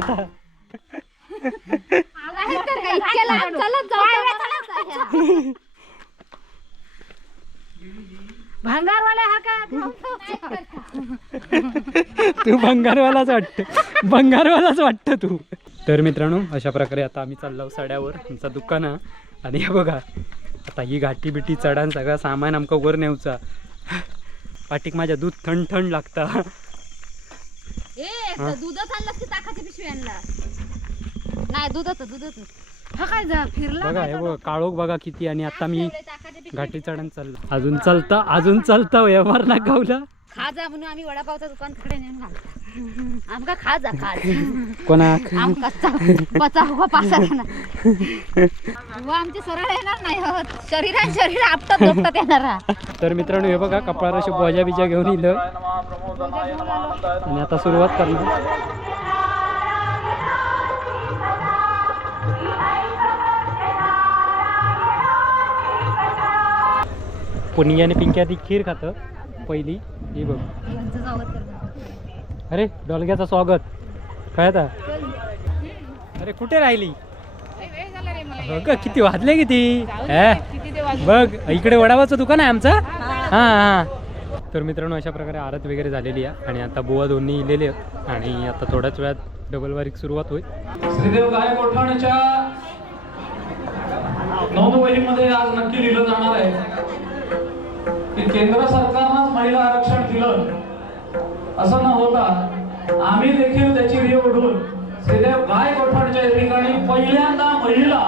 चालली आता भंगारवाला हा का? तू भंगारवालाच वाटत. भंगारवालाच वाटतं तू. तर मित्रांनो अशा प्रकारे आता आम्ही चाललो साड्यावर आमचा दुकान हा. आणि हे बघा आता ही घाटी बिटी चढान सगळा सामान आमका वर नेवचा पाठीक माझ्या दूध थंड थंड लागता. ए दूधच आणलं की ताकाची पिशवी आणला नाही दूधच दूधच हा काय जा फिरला बघा हे बघा काळोख बघा किती आणि आता मी घाटी चढण चाललो. अजून चालता अजून चालता व्यवहार ना गावला खा जा म्हणून आम्ही वडापावचं दुकान तिकडे नेऊन घालतो. आमका खा जा खा कोणाक? आमका पचा हो पासा ना. व आमचे सरळ येणार नाही होत शरीरान शरीर आपटत झोपतात येणार हा. तर मित्रांनो हे बघा कपाळावर अशी बोजा बिजा घेऊन इलं. आणि आता सुरुवात करणार. पुनिया आणि पिंक्या ती खीर खातं पहिली. ही बघ. अरे डॉलग्याचं स्वागत. काय आता अरे कुठे राहिली? बघ किती वाजले किती? बघ इकडे वडापावचं दुकान आहे आमचं? हां. हां तर मित्रांनो अशा प्रकारे आरत वगैरे झालेली आहे. आणि आता बुवा दोन्ही इलेले आहेत. आणि आता थोड्याच वेळात डबल वारीक सुरुवात होईल. श्रीदेव गायकवाडाच्या नोंदवहीमध्ये आज नक्की लिहिलं जाणार आहे. की केंद्र सरकारनं महिला आरक्षण दिलं. असं न होता आम्ही देखील त्याची रिओ उडून श्रीदेव गायकवाडाच्या या ठिकाणी पहिल्यांदा महिला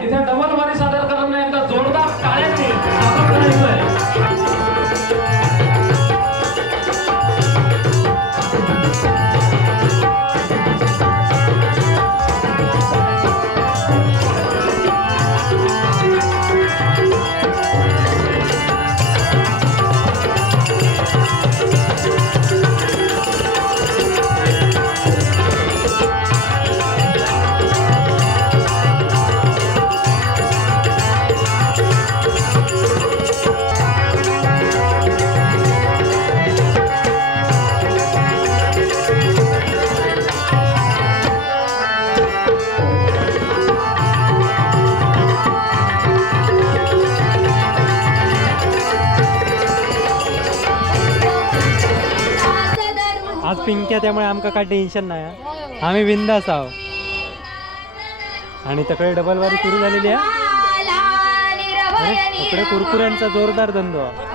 इथे डबल वारी सादर करण्यात एकदा जोरदार आहे त्यामुळे आमकां काय टेन्शन नाही आम्ही बिंदास आहो. आणि तकडे डबल वारी सुरू झालेली आहे. इकडे कुरकुऱ्यांचा जोरदार धंदो. आहे.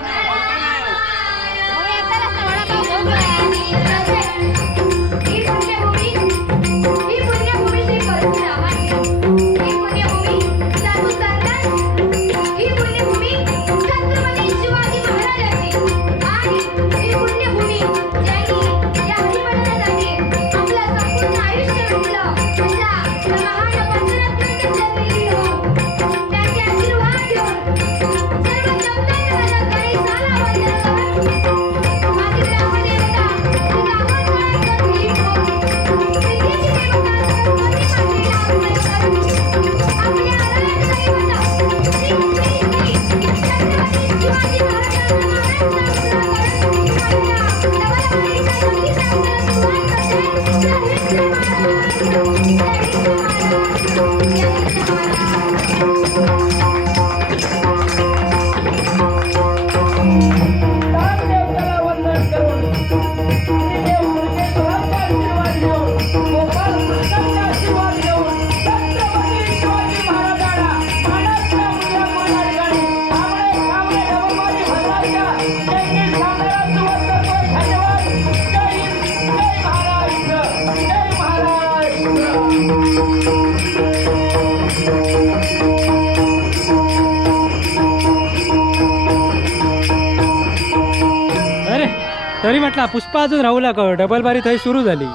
ना पुष्पा अजून राहूला का हो, डबल बारी थंय सुरू झाली.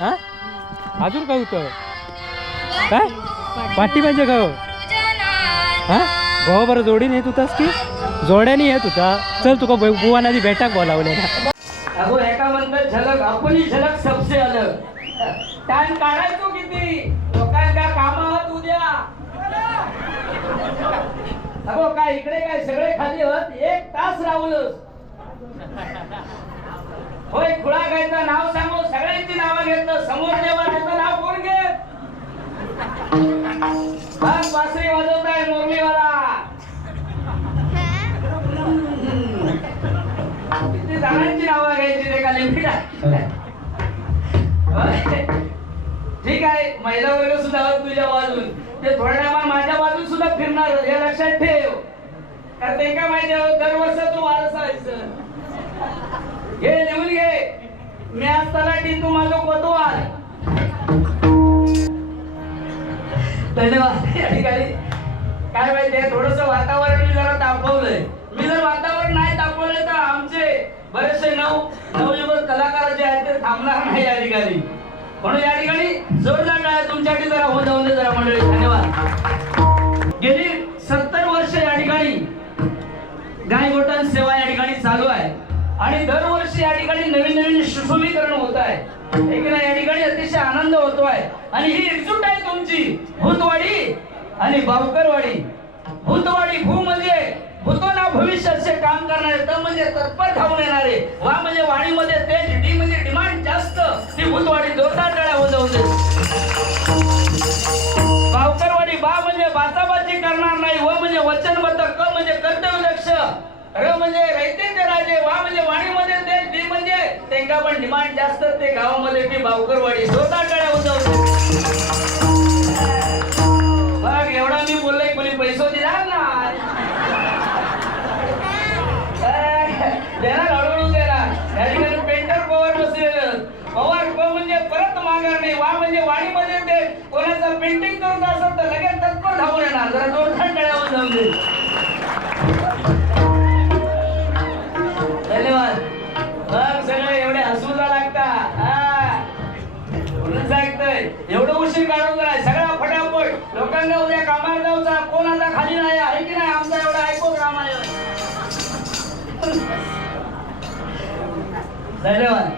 हा? अजून काय होतं? काय? पाठी पाहिजे का हो? हा? गो बरं जोडीने येत होतास की? जोड्याने येत होता. चल तुका बु- बुवाना आधी भेटाक बोलावले. ना अगो एका म्हणतात झलक. आपली झलक सबसे अलग. टाइम काढायचो किती? लोकांच्या कामात उद्या. अगो काय इकडे काय सगळे खाली होत एक तास राहुलच. होय खुळा गायचं नाव सांगू सगळ्यांची नावं घेतलं. समोर जेव्हा त्याचं नाव कोण घेत? हा बासरी वाजवताय मुरलीवाला किती जणांची नावं घ्यायची ते का लिमिट ठीक आहे महिला वर्ग सुद्धा तुझ्या बाजून. ते थोड्या टायमात माझ्या बाजून सुद्धा फिरणार हे लक्षात ठेव. कारण ते काय माहिती आहे? तू वारस आहेस. घे लिहून घे. मी आज तलाठी तू माझं कोतवाल. धन्यवाद. या ठिकाणी काय माहितीये थोडस वातावरण मी जरा तापवलंय. मी जर वातावरण नाही तापवलंय तर आमचे बरेचसे नऊ नवयुवक कलाकार जे आहेत ते थांबणार नाही या ठिकाणी. म्हणून या ठिकाणी जोरदार टाळ्या तुमच्यासाठी जरा होऊन जाऊन दे जरा मंडळी. धन्यवाद. गेली सत्तर वर्ष या ठिकाणी गायगोटन सेवा या ठिकाणी चालू आहे. आणि दरवर्षी या ठिकाणी नवीन नवीन सुशोभीकरण होत आहे. या ठिकाणी अतिशय आनंद होतोय. आणि ही एकजूट आहे तुमची भूतवाडी आणि बावकरवाडी भूतवाडी भू म्हणजे भूतोना भविष्याचे काम करणारे तर म्हणजे तत्पर धावून येणारे. वा म्हणजे वाणीमध्ये तेज डी म्हणजे डिमांड जास्त. ती भूतवाडी जोरदार टाळ्या होऊन बावकरवाडी बा म्हणजे बाचाबाची करणार नाही व म्हणजे वचनबद्ध क म्हणजे कर्तव्यदक्ष र म्हणजे रैते ते वा म्हणजे वाणीमध्ये ते डी म्हणजे त्यांना पण डिमांड जास्त ते गावामध्ये ती बावकरवाडी स्वतः टाळ्या होऊन बघ एवढा मी बोललोय कोणी पैसे दिला ना? देणार हळूहळू देणार या ठिकाणी पेंटर पवार बसलेलं पवार प म्हणजे परत मागणार नाही वा म्हणजे वाणीमध्ये ते कोणाचं पेंटिंग करत असत तर लगेच तत्पर धावून येणार. जरा जोरदार टाळ्यावर जाऊन काढून जरा सगळा फटाफट. लोकांना उद्या कामाला जाऊचा कोण आता खाली नाही आहे? की नाही? आमचा एवढा ऐकून रामायण. धन्यवाद.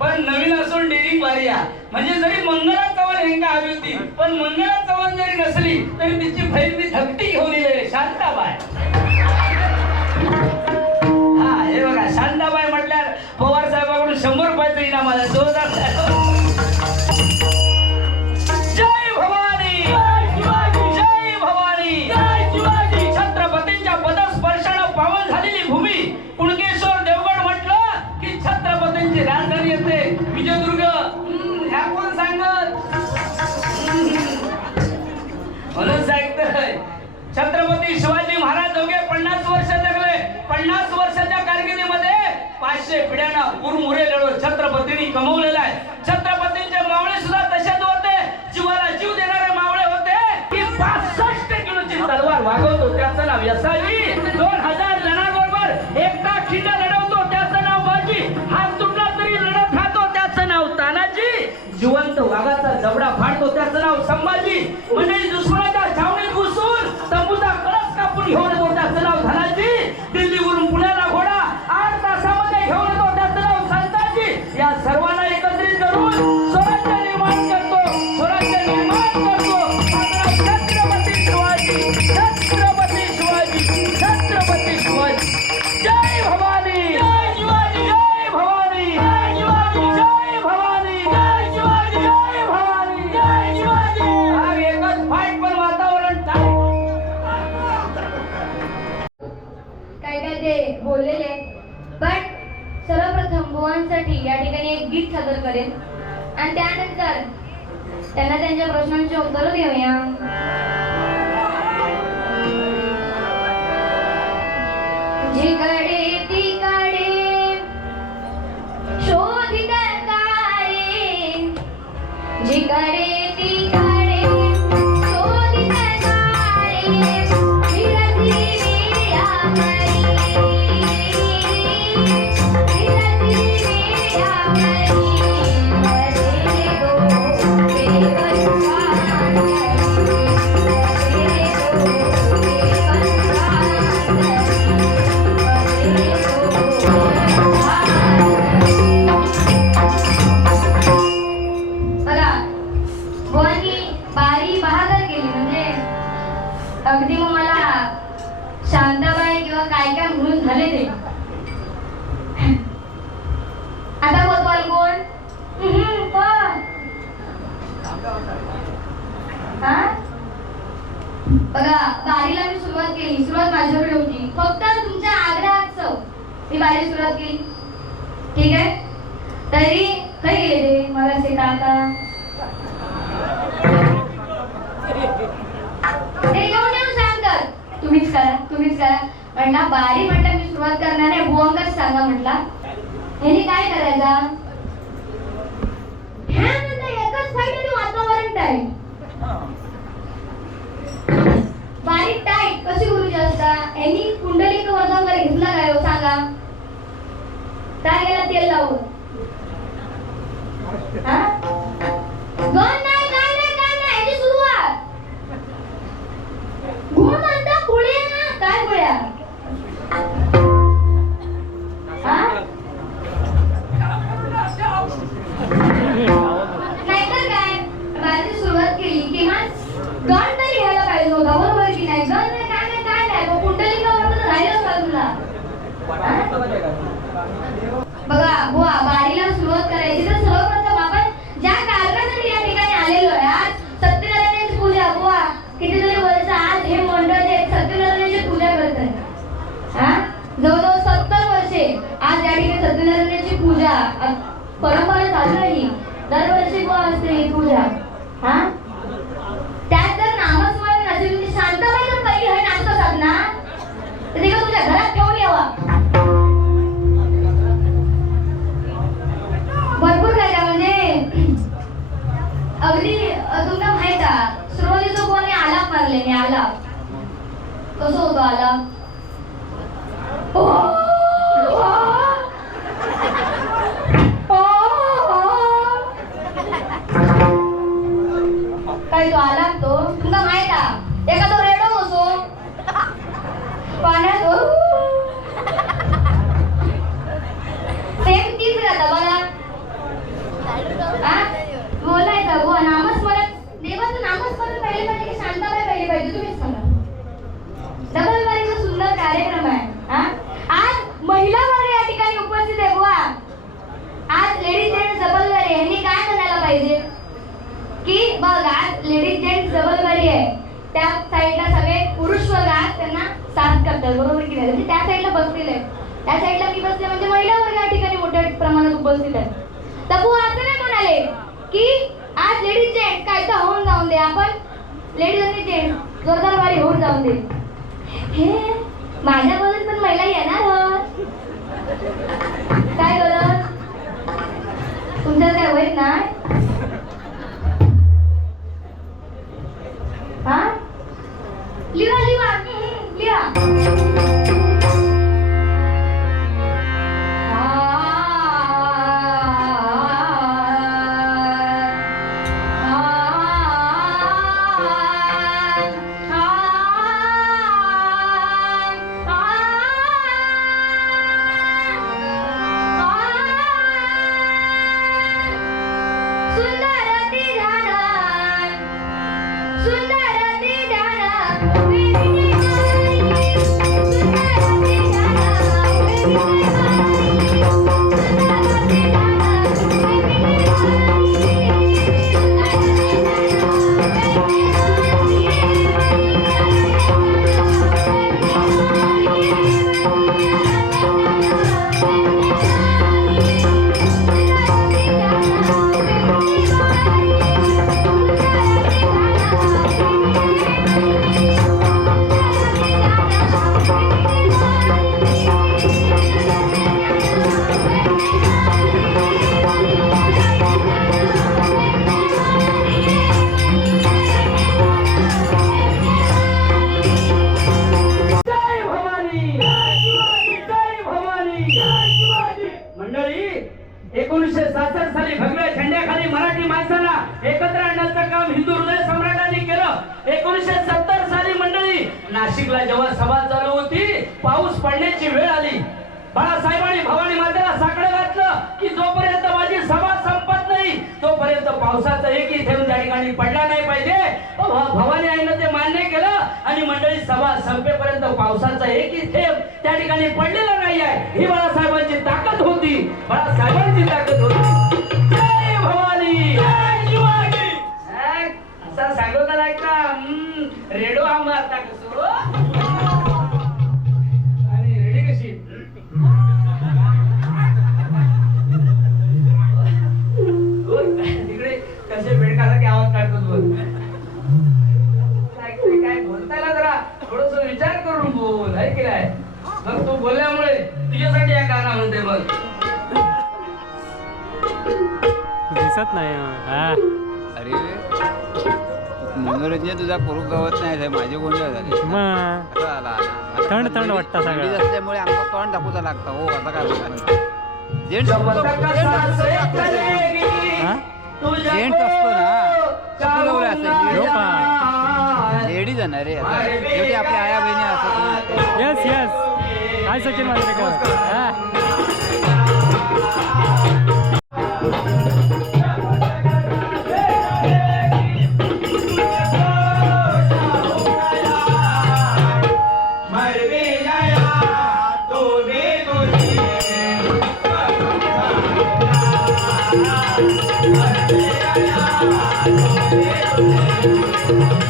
पण नवीन असून डेअरिंग भारी म्हणजे जरी मंगला चव्हाण हेंका हवी होती पण मंगला चव्हाण जरी नसली तरी तिची बहीण मी धकटी घेऊन येईल शांताबाई. हा हे बघा शांताबाई म्हटल्यावर पवार साहेबांकडून शंभर रुपयाचं इनाम आलं. जोरदार. पन्नास वर्षाच्या कारकिर्दीमध्ये पाचशे पिढ्यांना गुरमुरे लढवून छत्रपतींनी कमवलेला आहे. छत्रपतींचे मावळे सुद्धा तसेच होते. जीवाला जीव देणारे मावळे होते. की पासष्ट किलोची तलवार वागवतो त्याचं नाव यसावी. दोन हजार जणांबरोबर एकटा खिंड लढवतो त्याचं नाव बाजी. हात तुटला तरी लढत राहतो त्याचं नाव तानाजी. जिवंत वाघाचा जबडा फाडतो त्याचं नाव संभाजी. म्हणजे बोललेले पण सर्वप्रथम बुवांसाठी या ठिकाणी एक गीत सादर करेन. आणि त्यानंतर त्यांना त्यांच्या प्रश्नांची उत्तरं देऊया. मी सुरुवात केली. ठीक आहे? तरी काही गेले ते? मला ते काका ते येऊन येऊन सांगतात. तुम्हीच करा तुम्हीच करा. म्हणला बारी म्हटलं मी सुरुवात करणार आहे. भुवंकच सांगा म्हटला. ह्याने काय करायचा? ह्या नंतर एकच फाईट आणि वातावरण टाईट बारीक टाईट कशी गुरुजी असता? यांनी कुंडलिक वर्धन घेतला काय हो सांगा. काय गेला पूजा. अ, परंपरा चालू आहे ही. दरवर्षी कोण असते ही पूजा? हा? त्यात जर नामस्मरण असेल म्हणजे शांताबाई जर पहिली आहे असतात ना तर ते का तुझ्या घरात ठेवून यावा. भरपूर काय म्हणजे. अगदी तुमचा माहीत आहे सुरुवाती जो कोणी आलाप मारले मी आलाप. कसं होतो आलाप? ओ, नामस्मरण. देवाचं नामस्मरण पहिले पाहिजे की शांताबाई पहिले पाहिजे? तुम्हीच सांगा सुंदर कार्यक्रम आहे. हा? आज महिला वर्ग या ठिकाणी उपस्थित आहे बुवा. आज लेडीज जेंट्स यांनी काय म्हणायला पाहिजे? की बघ आज लेडीज जेंट्स डबलबारी आहे. त्या साईडला सगळे पुरुष वर्ग आज त्यांना साथ करतात. बरोबर की नाही? म्हणजे त्या साईडला बसलेले आहेत त्या साईडला मी बसले म्हणजे महिला वर्ग या ठिकाणी मोठ्या प्रमाणात उपस्थित आहे तर बुवा असं नाही म्हणाले की आज लेडीज जेंट काय तर होऊन जाऊन दे आपण. लेडीज आणि जेंट जोरदार वारी होऊन जाऊन दे. हे माझ्या बरोबर पण महिला येणार काय गरज तुमच्यात काय होईल ना? हा? लिहा लिहा. लिहा. नाशिकला जेव्हा सभा चालू होती पाऊस पडण्याची वेळ आली. बाळासाहेबांनी भवानी मातेला साकडं घातलं की जोपर्यंत माझी सभा संपत नाही तोपर्यंत पावसाचा एकही थेंब त्या ठिकाणी पडला नाही पाहिजे. भवानी आईनं ते मान्य केलं आणि मंडळी सभा संपेपर्यंत पावसाचा एकही थेंब त्या ठिकाणी पडलेला नाही आहे ही बाळासाहेबांची ताकद होती. बाळासाहेबांची ताकद होती. सांगू का ऐका रेडो आंबा आता कसो हो? आणि रेडी कशी? हो, तिकडे कसे भेट की आवाज काढतो बोल काय बोलताना जरा थोडस विचार करून बोल आहे की नाही? मग तू बोलल्यामुळे तुझ्यासाठी या गाणं म्हणते बघ. दिसत नाही अरे मनोरंजन तुझा करू गवत नाही साहेब माझे गोंधळ झाले. मग? आला ना. थंड थंड वाटतं सगळं. असल्यामुळे आमचा तोंड दाखवता लागतं. हो असं काय होतं जेंट्स हा? जेंट्स असतो ना? असं हो का लेडीज आहे ना रे आता. शेवटी आपल्या आया बहिणी असतात ना. येस येस काय सचिन मांजरेकर हा.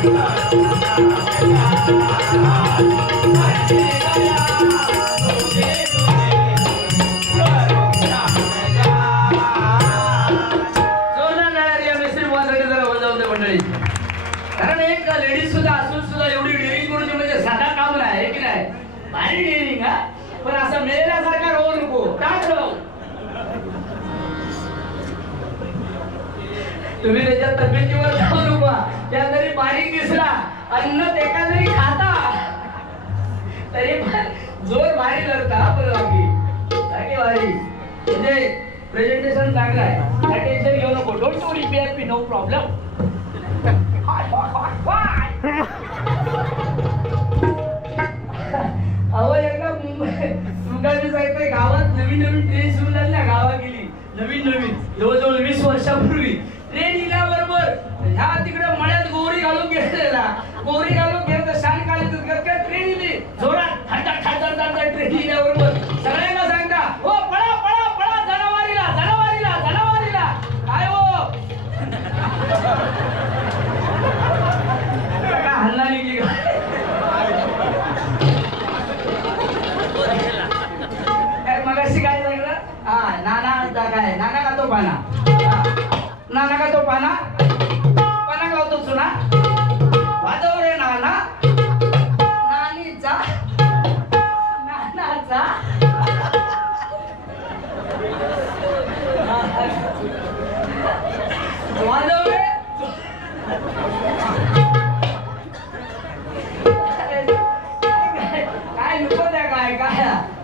जोरदार अन्न एका जरी खाता. तरी पण जोर भारी करता बाकी बाकी भारी. म्हणजे प्रेझेंटेशन चांगलं आहे. काय टेन्शन घेऊ नको. Don't worry be happy no problem अहो एकदा मुंबई तुमच्या सांगतोय गावात नवीन नवीन ट्रेन सुरू झाल्या गावात गेली नवीन नवीन. जवळजवळ वीस वर्षापूर्वी. ट्रेन इल्याबरोबर ह्या तिकडे गेलेला गोरी घालून गेलं शान काढत ट्रेन इली जोरात खाटा खाटा खाटा ट्रेन इल्याबरोबर सगळ्यांना सांगता हो पळा पळा पळा जनावारीला जनावारीला जनावारीला. काय हो? का हल्ला निघली? का मगाशी काय हा नाना काय नाना का तो पाना? नाना का तो पाना?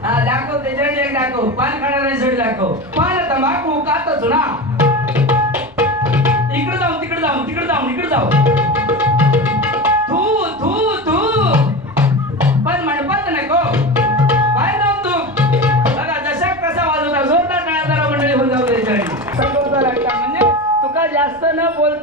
दाखव त्याच्याकडे एक दाखव. पान काढण्यासाठी दाखव. पान तंबाखू कातच ना इकडे जाऊ तिकडे जाऊ तिकडे जाऊ इकडे जाऊ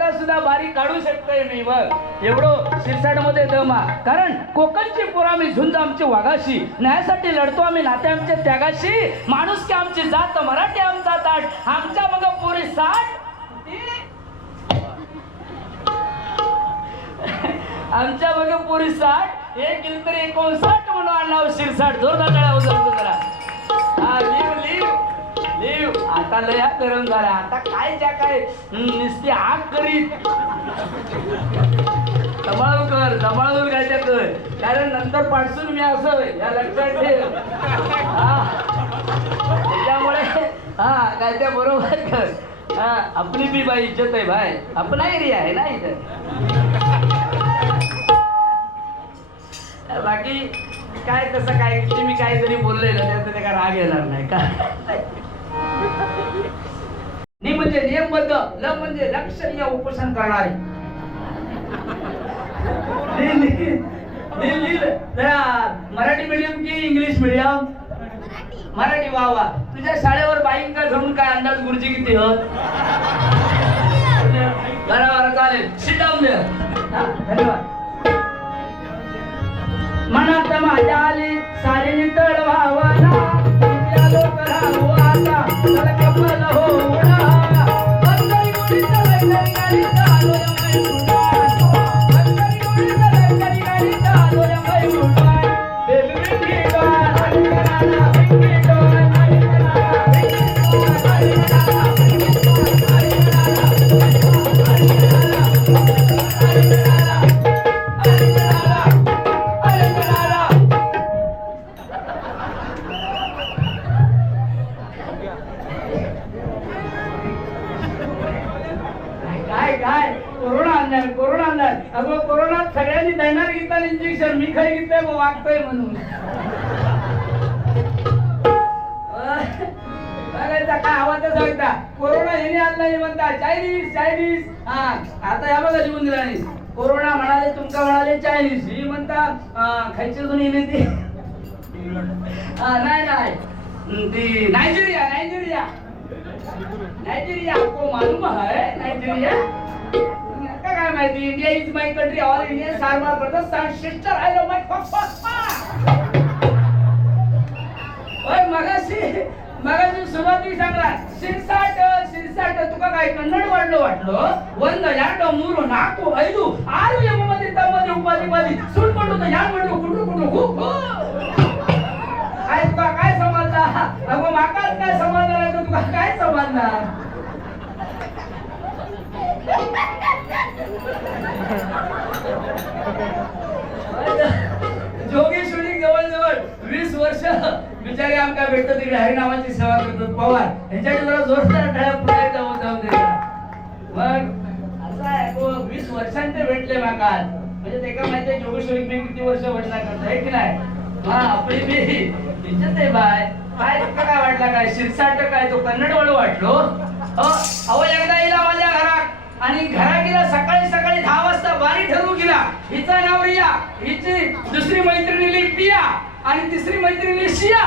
न सुद्धा बारीक काढू शकतोय मी बघ. एवढं शिरसाटमध्ये दमा कारण कोकणची पोरं आम्ही झुंज आमची वाघाशी. न्यायासाठी लढतो आम्ही नाते आमच्या त्यागाशी. माणूस की आमची जात मराठी आमचा ताट. आमच्या मग पुरी साठ. आमच्या बघ पुरी साठ. एक गेली तरी एकोणसाठ म्हणून आणला शिरसाठ जोरदार जरा. आता लया गरम झाला आता काय ज्या काय? नुसती आग करीत. दबाळून कर दबाळून काय त्या कर. कारण नंतर पाठसून मी असं या लक्षात ठेव. हा. त्याच्यामुळे हा काय त्या बरोबर कर. हा आपली बी बाई इज्जत आहे भाई आपला एरिया आहे ना इथं. बाकी काय कसं काय? मी काहीतरी बोलले ना त्याचा काय राग येणार नाही. का नि म्हणजे नियमबद्ध ल म्हणजे लक्षणीय उपोषण करणारे. मराठी मीडियम की इंग्लिश मीडियम मराठी वा वा. तुझ्या शाळेवर बाईंका धरून काय अंदाज गुरुजी किती होत बरोबर चालेल. सिट डाऊन धन्यवाद. मनात माझ्या आली सारी तळ इंजेक्शन मी खाई घेतलंय मग वागतोय म्हणून. बघायचा काय आवाजच सांगता. कोरोना हिने आणला हे म्हणता. Chinese Chinese. हा आता या बघा लिहून दिला नाही. कोरोना म्हणाले तुमका म्हणाले चायनीज. ही म्हणता अं, खायची अजून येणे ते. हा, नाही नाही. ती नायजेरिया नायजेरिया. नायजेरिया को मालूम है नायजेरिया. काय माहिती? India is my country all Indian are my brothers and sister I love my papa ओय मगाशी मगाशी सुरुवाती सांगला शिरसाट शिरसाट तुका काय कन्नड वाढलं वाटलो? वंद याट मूर नाकू ऐदू आरू यममध्ये तमध्ये उपाधी पाधी सुट पडू तर यान म्हणतो कुठू कुठू खूप. काय तुका काय समजला? अगो माकाच काय समज बिचारे आमका भेटतो तिकडे हरिनामाची सेवा करतो पवार. यांच्याकडे जरा जोरदार टाळ्या पुढे जाऊन जाऊन देतात. मग असं आहे तो वीस वर्षांचे भेटले माका आज. म्हणजे ते का माहिती जोगेश्वरी मी किती वर्ष वडला करतो आहे की नाही? हा आपली मी. इज्जत आहे बाय. काय तुका काय वाटला काय? शिरसाट काय? तो कन्नड वळू वाटलो हो, अहो एकदा येईल माझ्या घरात. आणि घरा गेला सकाळी सकाळी दहा वाजता बारी ठरवू गेला. हिचा नाव रिया हिची दुसरी मैत्रिणी पिया आणि तिसरी मैत्रिणी शिया.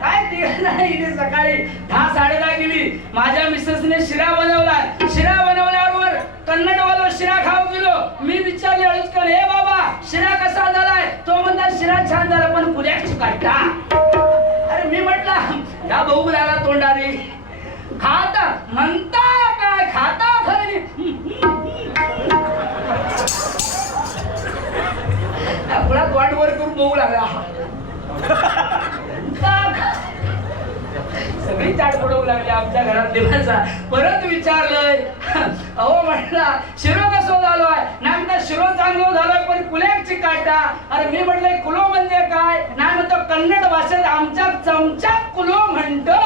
काय तिने नाही सकाळी दहा साडे दहा गेली. माझ्या मिसेसने शिरा बनवला. शिरा बनवल्यावर कन्नडवाला शिरा खाऊ गेलो. मी विचारले अळूचकन हे बाबा शिरा कसा झालाय? तो म्हणता शिरा छान झाला पण पुऱ्या काढला अरे मी म्हटला या भाऊ बुलाला तोंडारी खाता म्हणता काय? खाता खरी पुढा तोंड वर करून बघू लागला. सगळी ताट पडवू लागली आमच्या घरात देवाचा परत विचारलंय. अहो म्हटला शिरो कसो झालोय? नाही म्हणता शिरो चांगलो झालोय पण कुल्याची काटा अरे मी म्हटलंय कुलो म्हणजे काय? नाही म्हणतो कन्नड भाषेत आमच्या चमचा कुलो म्हणतो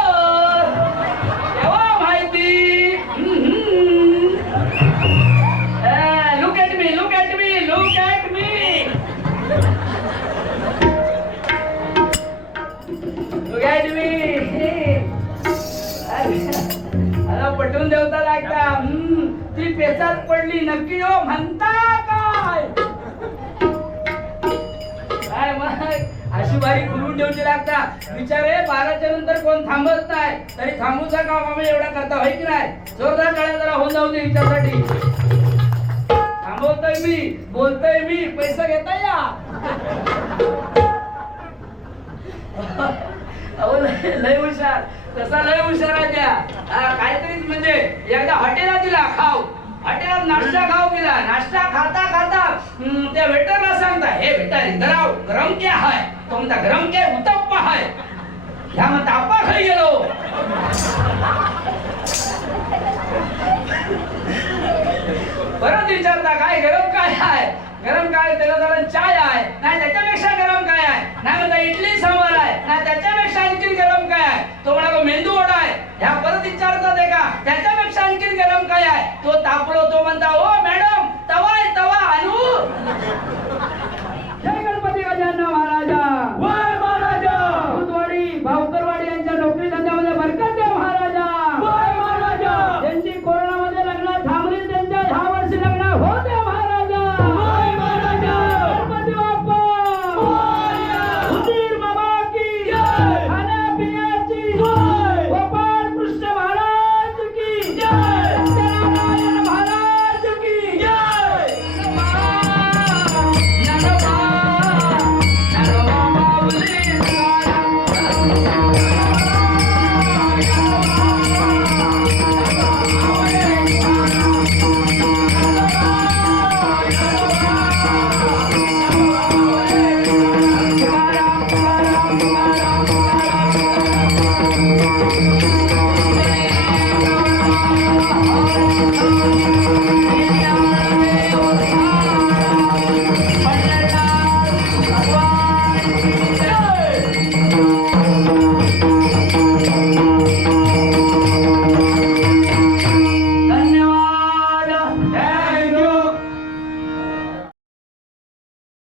ती पडली नक्की हो म्हणता काय? काय मग? अशी बारी खुलून ठेवची लागता. विचारे बाराच्या नंतर कोण थांबत नाही. तरी थांबूचा काम आम्ही एवढा करता होय की नाही? जोरदार टाळ्या जरा होऊन जाऊ दे हिच्यासाठी. थांबवतोय मी बोलतोय मी पैसा घेता या? लय हुशार. तसा लय हुशार आहे त्या. काहीतरी म्हणजे एकदा हॉटेलात दिला खाऊ. हॉटेलात नाश्ता खाऊ गेला. नाश्ता खाता खाता त्या वेटरला सांगता हे वेटर इधर आओ गरम क्या है? तो म्हणता गरम क्या उत्तप्पा है. ह्या मग तापा खाई गेलो. परत विचारता काय गरम काय आहे? गरम काय त्याला जरा चाय आहे. नाही त्याच्यापेक्षा गरम काय आहे? नाही म्हणता इडली सांबार आहे. नाही त्याच्यापेक्षा आणखी गरम काय आहे? तो म्हणालो मेंदू ह्या परत विचारतात आहे का? त्याच्यापेक्षा आणखीन गरम काय आहे? तो तापलो तो म्हणता ओ मॅडम तवा आहे तवा आणू